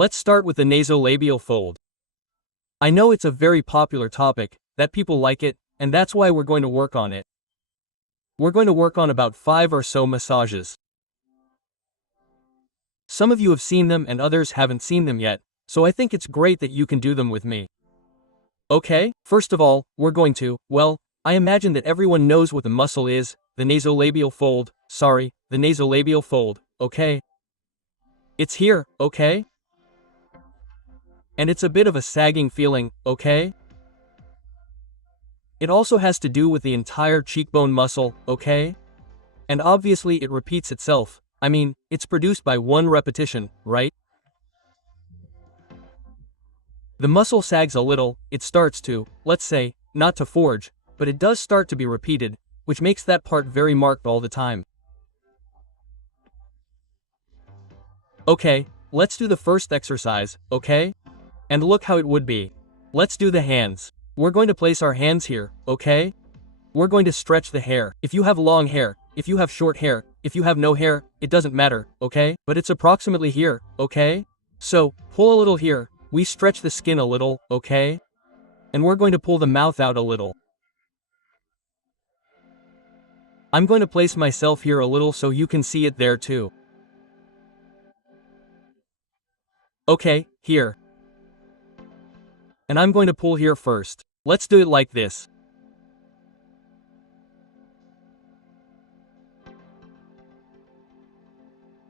Let's start with the nasolabial fold. I know it's a very popular topic, that people like it, and that's why we're going to work on it. We're going to work on about 5 or so massages. Some of you have seen them and others haven't seen them yet, so I think it's great that you can do them with me. Okay, first of all, we're going to, well, I imagine that everyone knows what the muscle is, the nasolabial fold, the nasolabial fold, okay? It's here, okay? And it's a bit of a sagging feeling, okay? It also has to do with the entire cheekbone muscle, okay? And obviously it repeats itself. I mean, it's produced by one repetition, right? The muscle sags a little, it starts to, let's say, not to forge, but it does start to be repeated, which makes that part very marked all the time. Okay, let's do the first exercise, okay? And look how it would be. Let's do the hands. We're going to place our hands here, okay? We're going to stretch the hair. If you have long hair, if you have short hair, if you have no hair, it doesn't matter, okay? But it's approximately here, okay? So, pull a little here, we stretch the skin a little, okay? And we're going to pull the mouth out a little. I'm going to place myself here a little so you can see it there too. Okay, here. And I'm going to pull here first. Let's do it like this.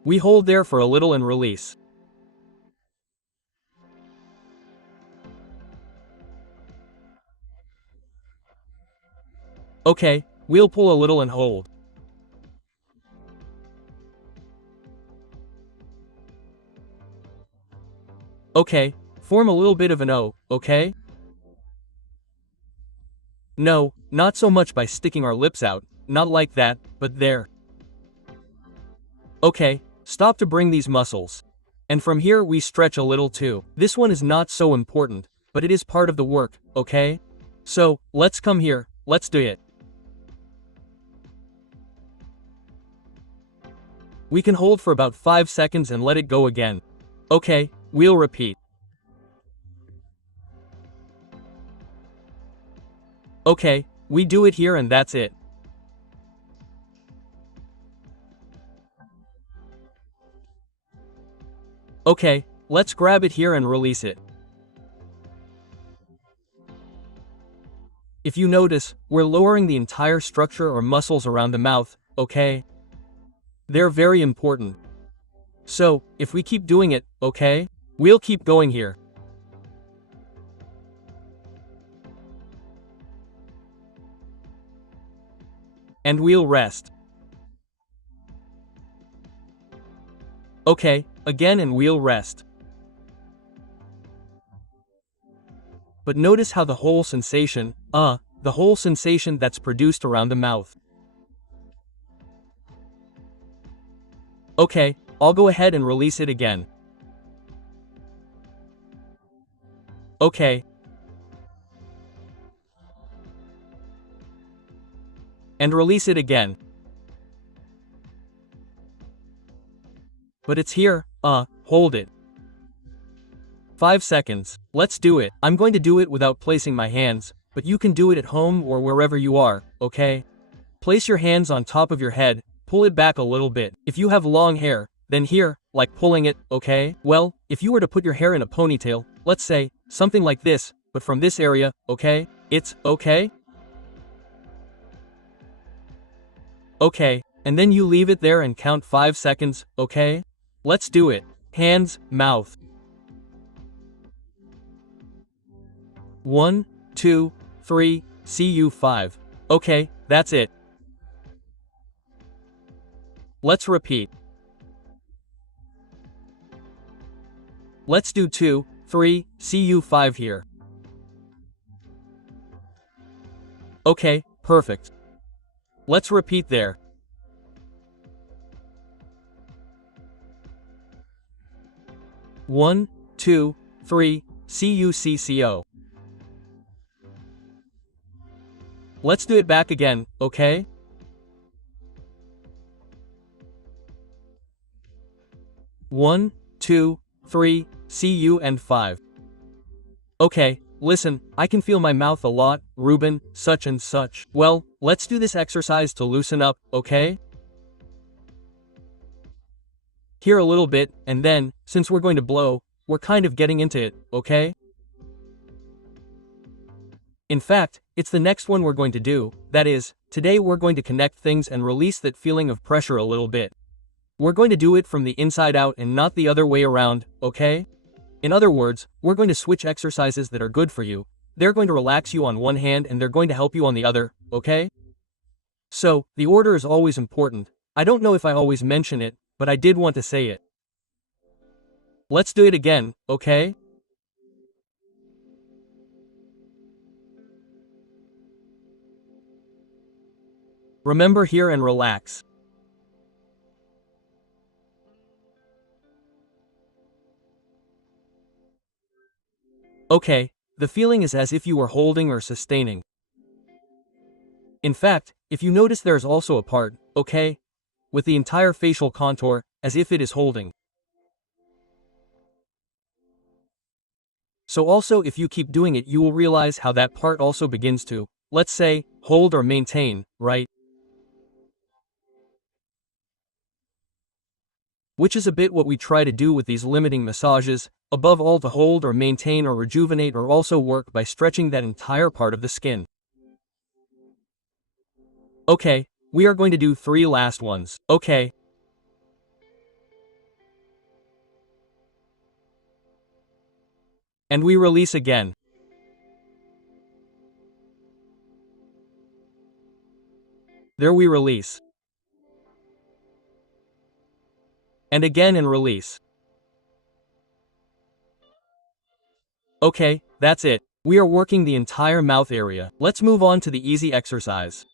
We hold there for a little and release. Okay, we'll pull a little and hold. Okay, form a little bit of an O, okay? No, not so much by sticking our lips out, not like that, but there. Okay, stop to bring these muscles. And from here we stretch a little too. This one is not so important, but it is part of the work, okay? So, let's come here, let's do it. We can hold for about 5 seconds and let it go again. Okay, we'll repeat. Okay, we do it here and that's it. Okay, let's grab it here and release it. If you notice, we're lowering the entire structure or muscles around the mouth, okay? They're very important. So, if we keep doing it, okay? We'll keep going here. And we'll rest. Okay, again and we'll rest. But notice how the whole sensation that's produced around the mouth. Okay, I'll go ahead and release it again. Okay. And release it again. But it's here, hold it. 5 seconds. Let's do it. I'm going to do it without placing my hands, but you can do it at home or wherever you are, okay? Place your hands on top of your head, pull it back a little bit. If you have long hair, then here, like pulling it, okay? Well, if you were to put your hair in a ponytail, let's say, something like this, but from this area, okay? It's okay? Okay, and then you leave it there and count 5 seconds, okay? Let's do it. Hands, mouth. 1, 2, 3, see you 5. Okay, that's it. Let's repeat. Let's do 2, 3, see you 5 here. Okay, perfect. Let's repeat there. One, 2, 3, CUCCO. Let's do it back again, okay? One, 2, 3, See you and 5. Okay, listen, I can feel my mouth a lot, Ruben, such and such. Well, let's do this exercise to loosen up, okay? Here a little bit, and then, since we're going to blow, we're kind of getting into it, okay? In fact, it's the next one we're going to do, that is, today we're going to connect things and release that feeling of pressure a little bit. We're going to do it from the inside out and not the other way around, okay? In other words, we're going to switch exercises that are good for you. They're going to relax you on one hand and they're going to help you on the other, okay? So, the order is always important. I don't know if I always mention it, but I did want to say it. Let's do it again, okay? Remember here and relax. Okay, the feeling is as if you were holding or sustaining. In fact, if you notice there's also a part, okay, with the entire facial contour, as if it is holding. So also if you keep doing it you will realize how that part also begins to, let's say, hold or maintain, right? Which is a bit what we try to do with these limiting massages, above all to hold or maintain or rejuvenate or also work by stretching that entire part of the skin. Okay, we are going to do 3 last ones, okay? And we release again. There we release. And again and release. Okay, that's it. We are working the entire mouth area. Let's move on to the easy exercise.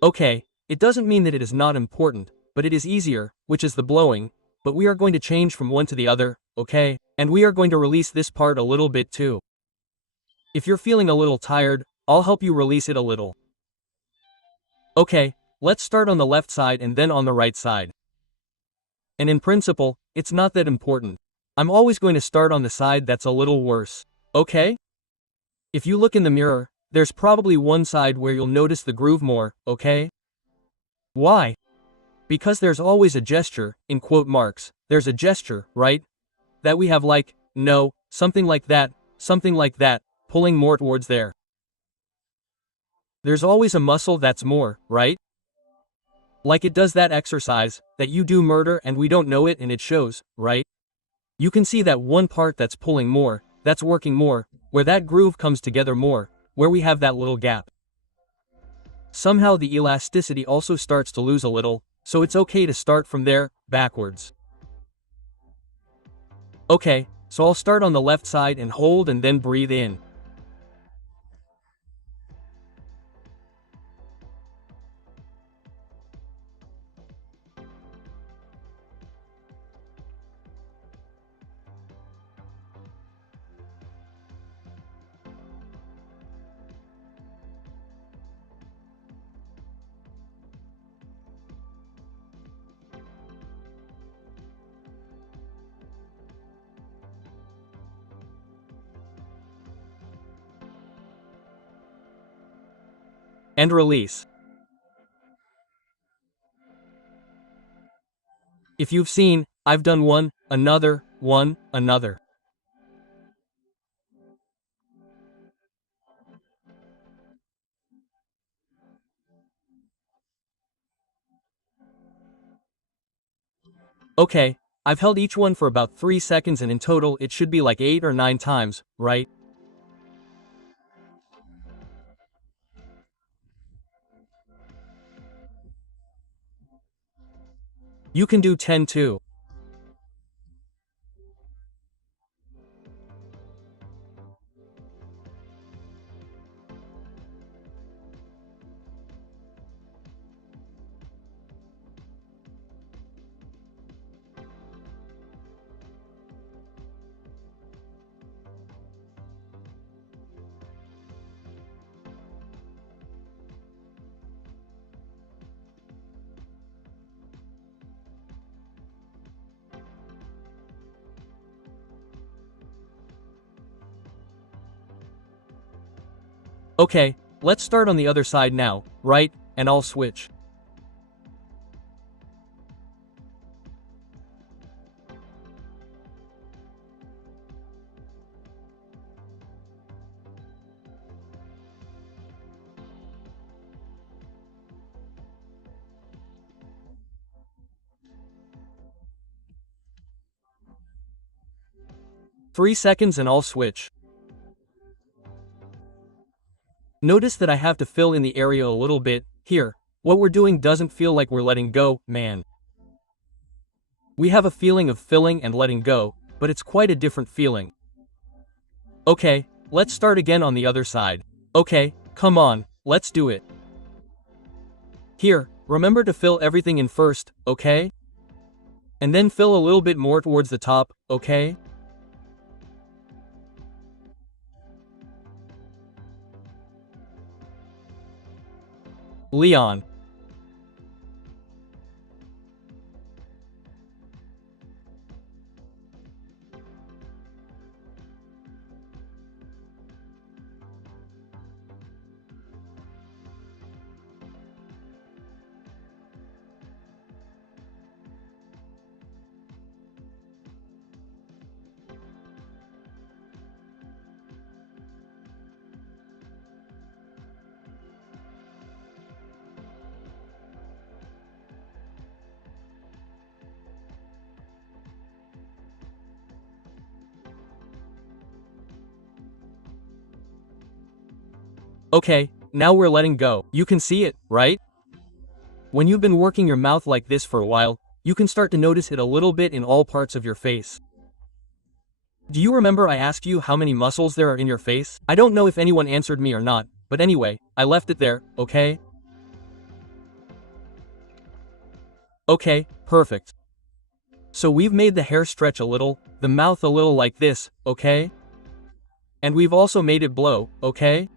Okay, it doesn't mean that it is not important, but it is easier, which is the blowing, but we are going to change from one to the other, okay? And we are going to release this part a little bit too. If you're feeling a little tired, I'll help you release it a little. Okay, let's start on the left side and then on the right side. And in principle, it's not that important. I'm always going to start on the side that's a little worse, okay? If you look in the mirror, there's probably one side where you'll notice the groove more, okay? Why? Because there's always a gesture, in quote marks, there's a gesture, right? That we have like, no, something like that, pulling more towards there. There's always a muscle that's more, right? Like it does that exercise, that you do murder and we don't know it and it shows, right? You can see that one part that's pulling more, that's working more, where that groove comes together more, where we have that little gap. Somehow the elasticity also starts to lose a little, so it's okay to start from there, backwards. Okay, so I'll start on the left side and hold and then breathe in. And release. If you've seen, I've done one, another. Okay, I've held each one for about 3 seconds and in total it should be like 8 or 9 times, right? You can do 10 too. Okay, let's start on the other side now, right, and I'll switch. Three seconds and I'll switch. Notice that I have to fill in the area a little bit. Here, what we're doing doesn't feel like we're letting go, man. We have a feeling of filling and letting go, but it's quite a different feeling. Okay, let's start again on the other side. Okay, come on, let's do it. Here, remember to fill everything in first, okay? And then fill a little bit more towards the top, okay? Leon. Okay, now we're letting go. You can see it, right? When you've been working your mouth like this for a while, you can start to notice it a little bit in all parts of your face. Do you remember I asked you how many muscles there are in your face? I don't know if anyone answered me or not, but anyway, I left it there, okay? Okay, perfect. So we've made the hair stretch a little, the mouth a little like this, okay? And we've also made it blow, okay?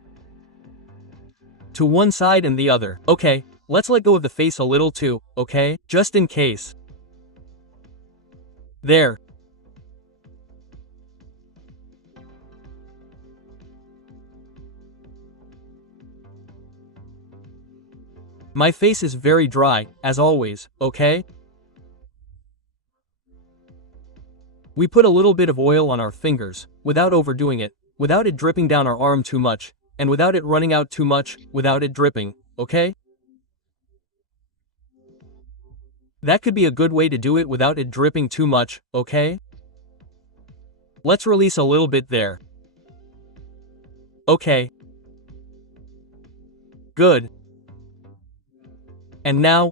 To one side and the other. Okay, let's let go of the face a little too, okay? Just in case. There. My face is very dry, as always, okay? We put a little bit of oil on our fingers, without overdoing it, without it dripping down our arm too much, and without it running out too much, without it dripping, okay? That could be a good way to do it without it dripping too much, okay? Let's release a little bit there. Okay. Good. And now,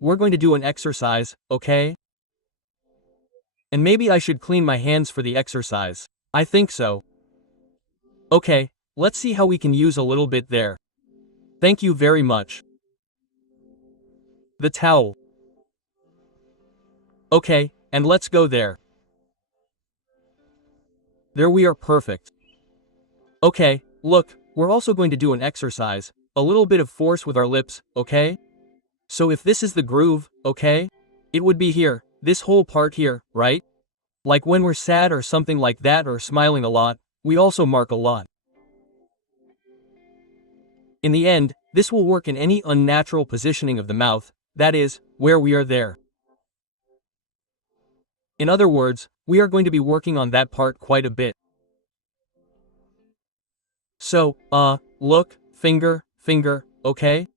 we're going to do an exercise, okay? And maybe I should clean my hands for the exercise. I think so. Okay, let's see how we can use a little bit there. Thank you very much. The towel. Okay, and let's go there. There we are, perfect. Okay, look, we're also going to do an exercise, a little bit of force with our lips, okay? So if this is the groove, okay? It would be here, this whole part here, right? Like when we're sad or something like that or smiling a lot, we also mark a lot. In the end, this will work in any unnatural positioning of the mouth, that is, where we are there. In other words, we are going to be working on that part quite a bit. So, look, finger, okay?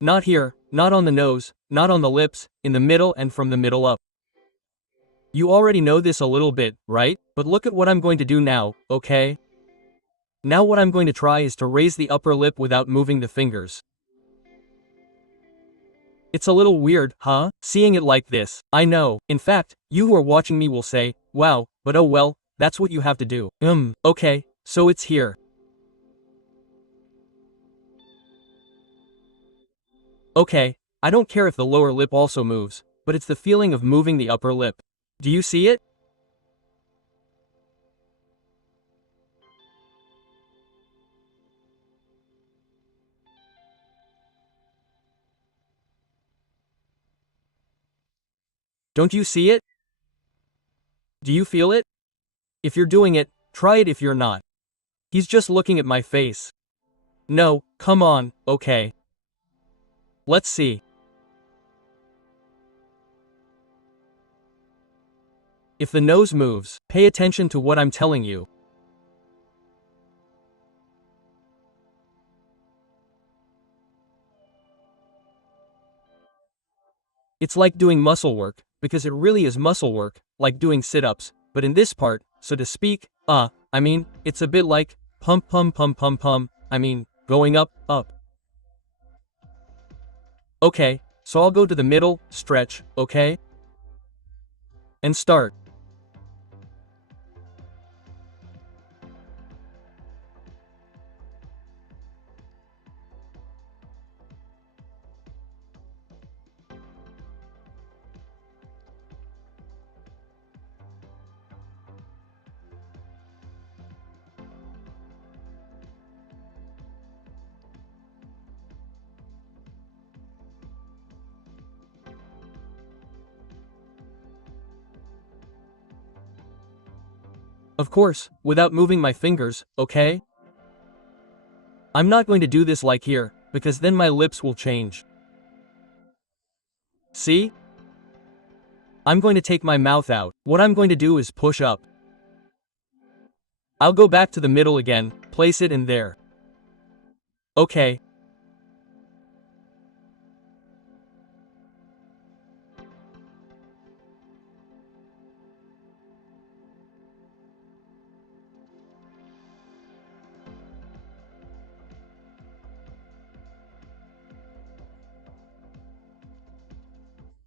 Not here, not on the nose, not on the lips, in the middle and from the middle up. You already know this a little bit, right? But look at what I'm going to do now, okay? Now what I'm going to try is to raise the upper lip without moving the fingers. It's a little weird, huh? Seeing it like this. I know. In fact, you who are watching me will say, wow, but oh well, that's what you have to do. Okay, so it's here. Okay, I don't care if the lower lip also moves, but it's the feeling of moving the upper lip. Do you see it? Don't you see it? Do you feel it? If you're doing it, try it if you're not. He's just looking at my face. No, come on, okay. Let's see. If the nose moves, pay attention to what I'm telling you. It's like doing muscle work, because it really is muscle work, like doing sit-ups, but in this part, so to speak, it's a bit like pump, going up, up. Okay, so I'll go to the middle, stretch, okay? And start. Of course, without moving my fingers, okay? I'm not going to do this like here, because then my lips will change. See? I'm going to take my mouth out. What I'm going to do is push up. I'll go back to the middle again, place it in there. Okay.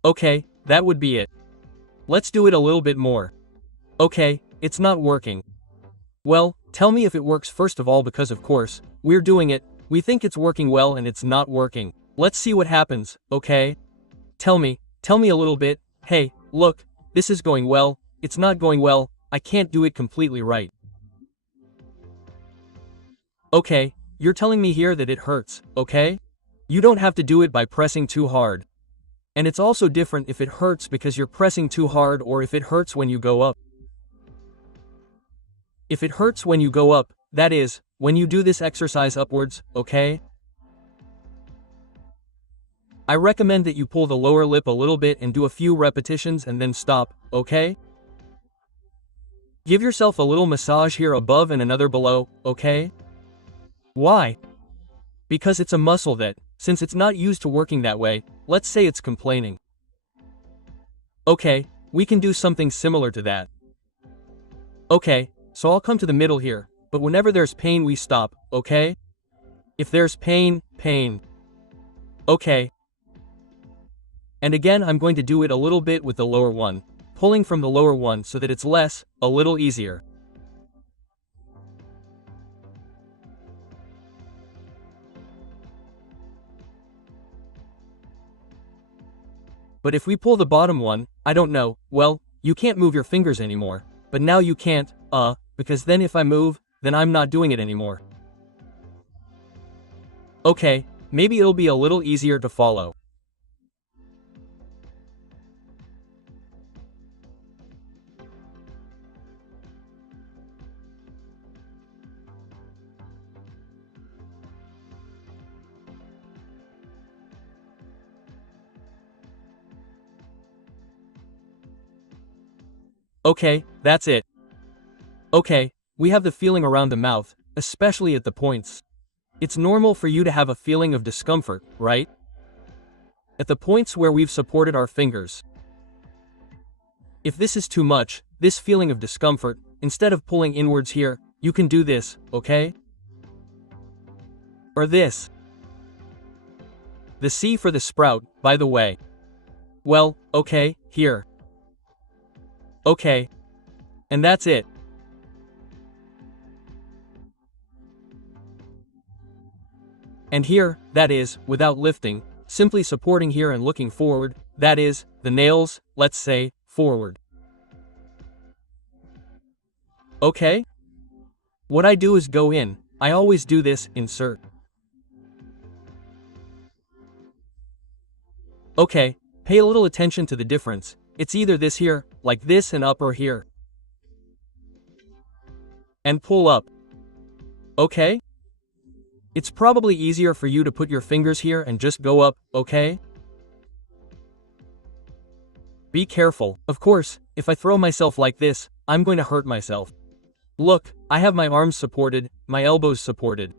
Okay, that would be it. Let's do it a little bit more. Okay, it's not working. Well, tell me if it works first of all, because of course, we're doing it, we think it's working well and it's not working. Let's see what happens, okay? Tell me a little bit. Hey, look, this is going well, it's not going well, I can't do it completely right. Okay, you're telling me here that it hurts, okay? You don't have to do it by pressing too hard. And it's also different if it hurts because you're pressing too hard or if it hurts when you go up. If it hurts when you go up, that is, when you do this exercise upwards, okay? I recommend that you pull the lower lip a little bit and do a few repetitions and then stop, okay? Give yourself a little massage here above and another below, okay? Why? Because it's a muscle that, since it's not used to working that way, let's say it's complaining. Okay, we can do something similar to that. Okay, so I'll come to the middle here, but whenever there's pain we stop, okay? If there's pain. Okay. And again I'm going to do it a little bit with the lower one, pulling from the lower one so that it's a little easier. But if we pull the bottom one, I don't know, well, you can't move your fingers anymore. But now you can't, because then if I move, then I'm not doing it anymore. Okay, maybe it'll be a little easier to follow. Okay, that's it. Okay, we have the feeling around the mouth, especially at the points. It's normal for you to have a feeling of discomfort, right? At the points where we've supported our fingers. If this is too much, this feeling of discomfort, instead of pulling inwards here, you can do this, okay? Or this. The C for the sprout, by the way. Well, okay, here. Okay. And that's it. And here, that is, without lifting, simply supporting here and looking forward, that is, the nails, let's say, forward. Okay? What I do is go in, I always do this, insert. Okay, pay a little attention to the difference, it's either this here, like this and up, or here. And pull up. Okay? It's probably easier for you to put your fingers here and just go up, okay? Be careful. Of course, if I throw myself like this, I'm going to hurt myself. Look, I have my arms supported, my elbows supported.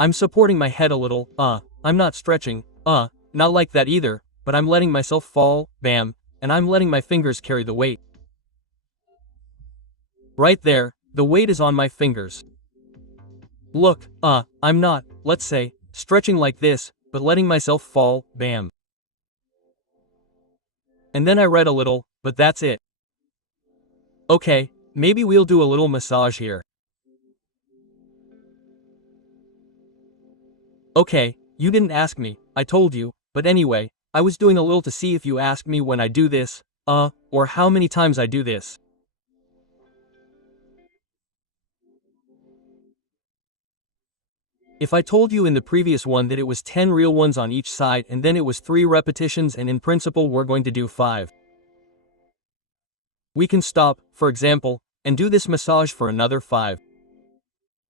I'm supporting my head a little, I'm not stretching, not like that either, but I'm letting myself fall, bam, and I'm letting my fingers carry the weight. Right there, the weight is on my fingers. Look, I'm not, let's say, stretching like this, but letting myself fall, bam. And then I read a little, but that's it. Okay, maybe we'll do a little massage here. Okay, you didn't ask me, I told you, but anyway, I was doing a little to see if you ask me when I do this, or how many times I do this. If I told you in the previous one that it was 10 real ones on each side and then it was 3 repetitions and in principle we're going to do 5. We can stop, for example, and do this massage for another 5.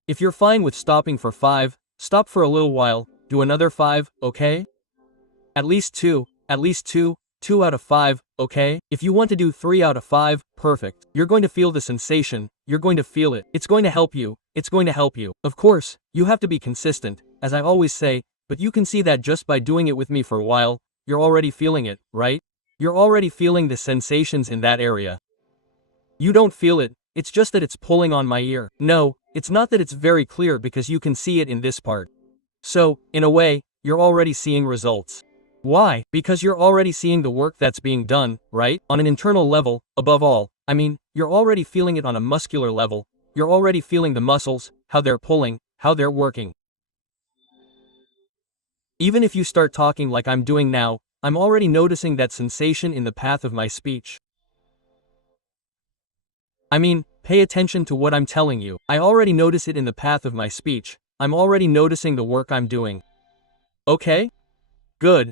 If you're fine with stopping for 5, stop for a little while, do another 5, okay? At least 2, 2 out of 5, okay? If you want to do 3 out of 5, perfect. You're going to feel the sensation, you're going to feel it. It's going to help you, it's going to help you. Of course, you have to be consistent, as I always say, but you can see that just by doing it with me for a while, you're already feeling it, right? You're already feeling the sensations in that area. You don't feel it, it's just that it's pulling on my ear. No, it's not that it's very clear because you can see it in this part. So, in a way, you're already seeing results. Why? Because you're already seeing the work that's being done, right? On an internal level, above all. I mean, you're already feeling it on a muscular level. You're already feeling the muscles, how they're pulling, how they're working. Even if you start talking like I'm doing now, I'm already noticing that sensation in the path of my speech. I mean, pay attention to what I'm telling you. I already notice it in the path of my speech. I'm already noticing the work I'm doing. Okay? Good.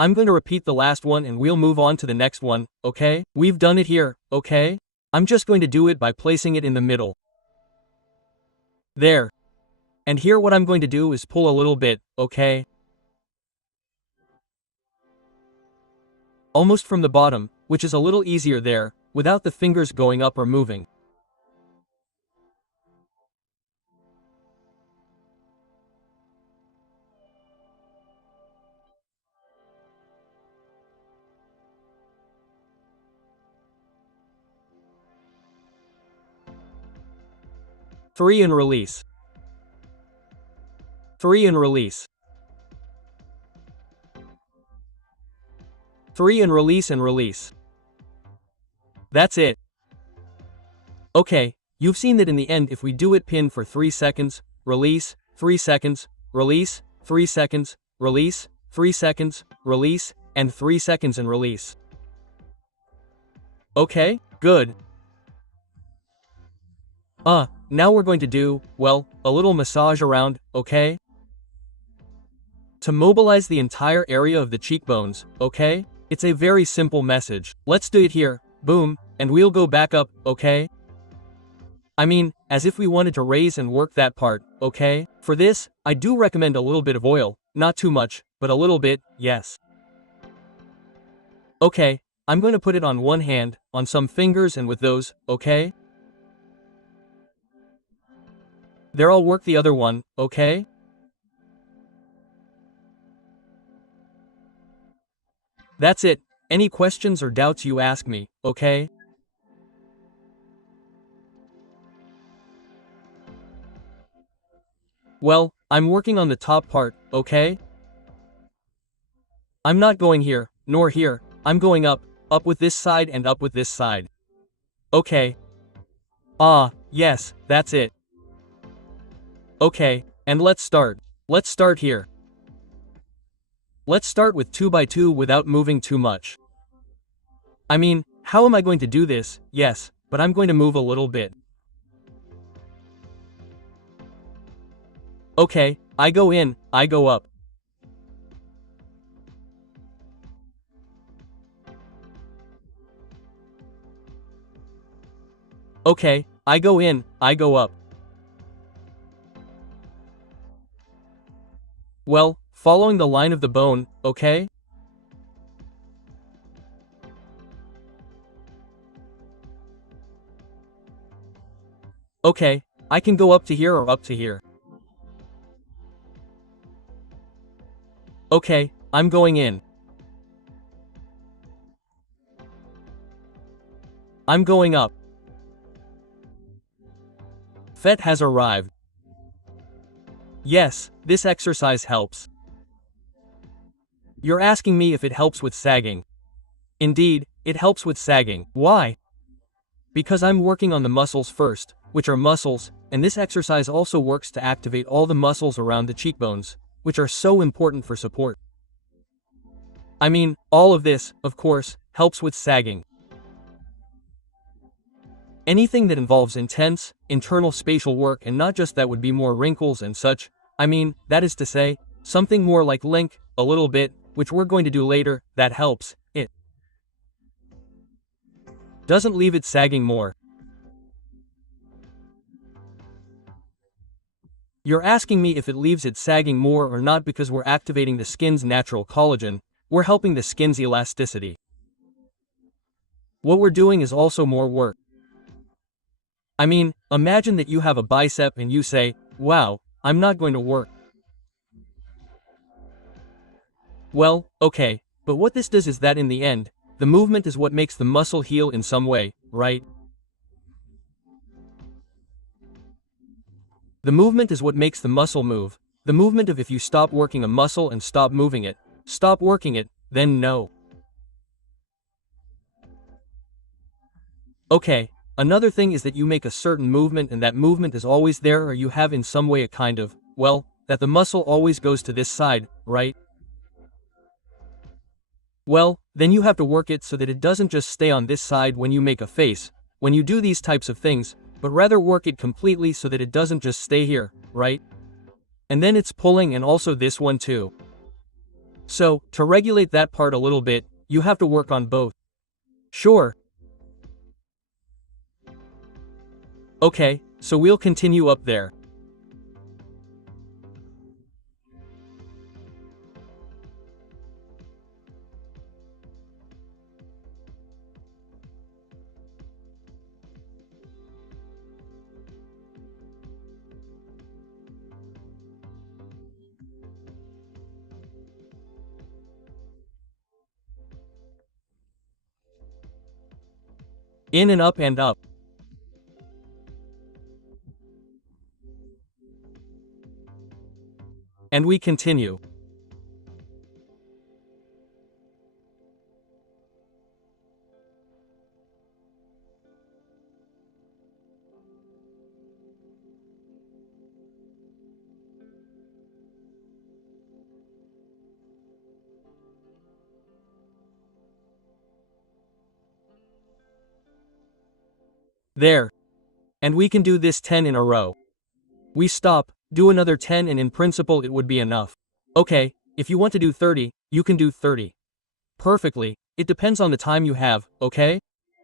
I'm going to repeat the last one and we'll move on to the next one, okay? We've done it here, okay? I'm just going to do it by placing it in the middle. There. And here what I'm going to do is pull a little bit, okay? Almost from the bottom, which is a little easier there, without the fingers going up or moving. Three and release. 3 and release. 3 and release and release. That's it. Okay, you've seen that in the end if we do it pin for 3 seconds, release, 3 seconds, release, 3 seconds, release, 3 seconds, release, and 3 seconds and release. Okay, good. Now we're going to do, well, a little massage around, okay? To mobilize the entire area of the cheekbones, okay? It's a very simple message. Let's do it here, boom, and we'll go back up, okay? I mean, as if we wanted to raise and work that part, okay? For this, I do recommend a little bit of oil, not too much, but a little bit, yes. Okay, I'm going to put it on one hand, on some fingers and with those, okay? There, I'll work the other one, okay? That's it. Any questions or doubts you ask me, okay? Well, I'm working on the top part, okay? I'm not going here, nor here, I'm going up with this side and up with this side. Okay. Yes, that's it. Okay, and let's start. Let's start here. Let's start with 2 by 2 without moving too much. I mean, how am I going to do this? Yes, but I'm going to move a little bit. Okay, I go in, I go up. Okay, I go in, I go up. Well, following the line of the bone, okay? Okay, I can go up to here or up to here. Okay, I'm going in. I'm going up. Fet has arrived. Yes, this exercise helps. You're asking me if it helps with sagging. Indeed, it helps with sagging. Why? Because I'm working on the muscles first, which are muscles, and this exercise also works to activate all the muscles around the cheekbones, which are so important for support. I mean, all of this, of course, helps with sagging. Anything that involves intense, internal spatial work and not just that would be more wrinkles and such, I mean, that is to say, something more like link, a little bit, which we're going to do later, that helps, it doesn't leave it sagging more. You're asking me if it leaves it sagging more or not because we're activating the skin's natural collagen, we're helping the skin's elasticity. What we're doing is also more work. I mean, imagine that you have a bicep and you say, wow, I'm not going to work. Well, okay, but what this does is that in the end, the movement is what makes the muscle heal in some way, right? The movement is what makes the muscle move. The movement of if you stop working a muscle and stop moving it, stop working it, then no. Okay, another thing is that you make a certain movement and that movement is always there or you have in some way a kind of, well, that the muscle always goes to this side, right? Well, then you have to work it so that it doesn't just stay on this side when you make a face, when you do these types of things, but rather work it completely so that it doesn't just stay here, right? And then it's pulling and also this one too. So, to regulate that part a little bit, you have to work on both. Sure. Okay, so we'll continue up there. In and up and up. And we continue. There. And we can do this 10 in a row. We stop, do another 10 and in principle it would be enough. Okay, if you want to do 30, you can do 30. Perfectly, it depends on the time you have, okay?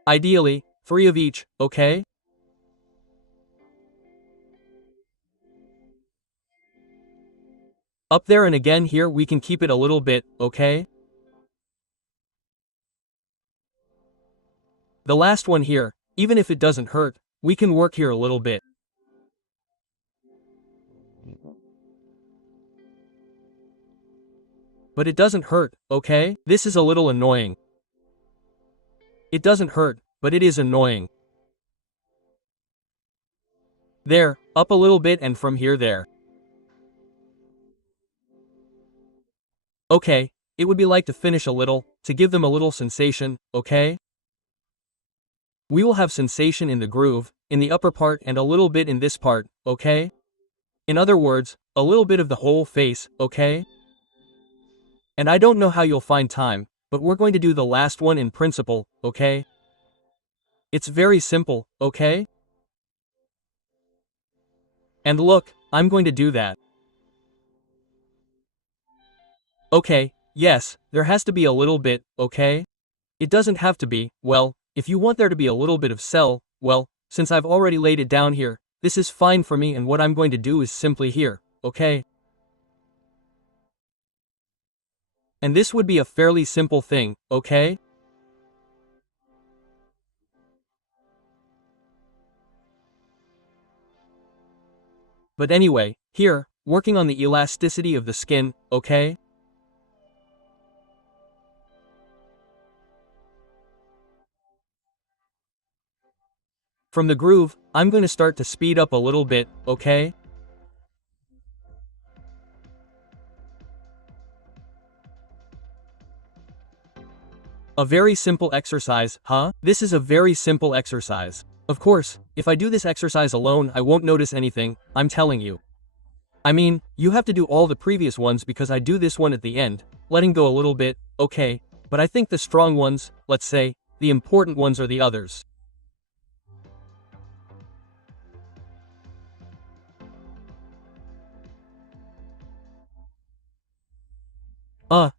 Ideally, 3 of each, okay? Up there and again here we can keep it a little bit, okay? The last one here, even if it doesn't hurt, we can work here a little bit. But it doesn't hurt, okay? This is a little annoying. It doesn't hurt, but it is annoying. There, up a little bit and from here there. Okay, it would be like to finish a little, to give them a little sensation, okay? We will have sensation in the groove, in the upper part and a little bit in this part, okay? In other words, a little bit of the whole face, okay? And I don't know how you'll find time, but we're going to do the last one in principle, okay? It's very simple, okay? And look, I'm going to do that. Okay, yes, there has to be a little bit, okay? It doesn't have to be, well, if you want there to be a little bit of cell, well, since I've already laid it down here, this is fine for me, and what I'm going to do is simply here, okay? And this would be a fairly simple thing, okay? But anyway, here, working on the elasticity of the skin, okay? From the groove, I'm going to start to speed up a little bit, okay? A very simple exercise, huh? This is a very simple exercise. Of course, if I do this exercise alone, I won't notice anything, I'm telling you. I mean, you have to do all the previous ones because I do this one at the end, letting go a little bit, okay, but I think the strong ones, let's say, the important ones are the others.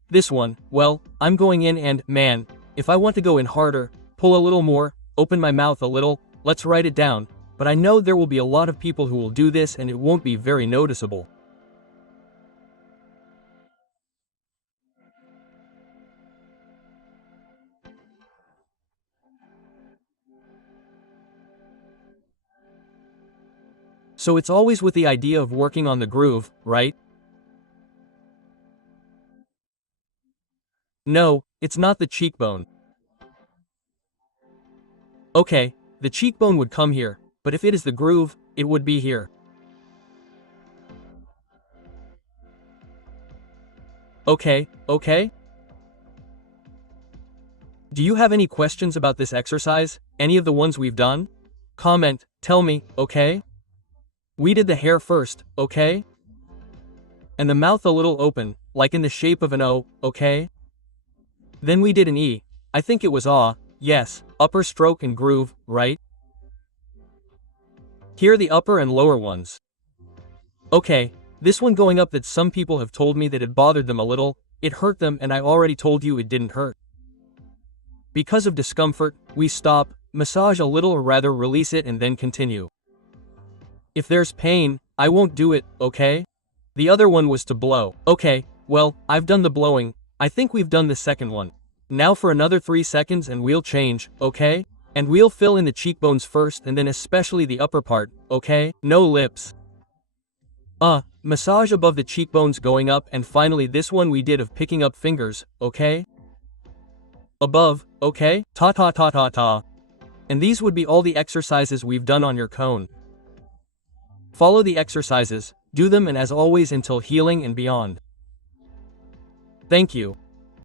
This one, well, I'm going in and, man, if I want to go in harder, pull a little more, open my mouth a little, let's write it down, but I know there will be a lot of people who will do this and it won't be very noticeable. So it's always with the idea of working on the groove, right? No, it's not the cheekbone. Okay, the cheekbone would come here, but if it is the groove, it would be here. Okay, okay? Do you have any questions about this exercise, any of the ones we've done? Comment, tell me, okay? We did the hair first, okay? And the mouth a little open, like in the shape of an O, okay? Then we did an E. I think it was ah, yes, upper stroke and groove, right? Here are the upper and lower ones. Okay, this one going up that some people have told me that it bothered them a little, it hurt them, and I already told you it didn't hurt. Because of discomfort, we stop, massage a little, or rather release it and then continue. If there's pain, I won't do it, okay? The other one was to blow. Okay, well, I've done the blowing. I think we've done the second one. Now for another 3 seconds and we'll change, okay? And we'll fill in the cheekbones first and then especially the upper part, okay? No lips. Massage above the cheekbones going up, and finally this one we did of picking up fingers, okay? Above, okay? Ta ta ta ta ta. And these would be all the exercises we've done on your cone. Follow the exercises, do them, and as always until healing and beyond. Thank you.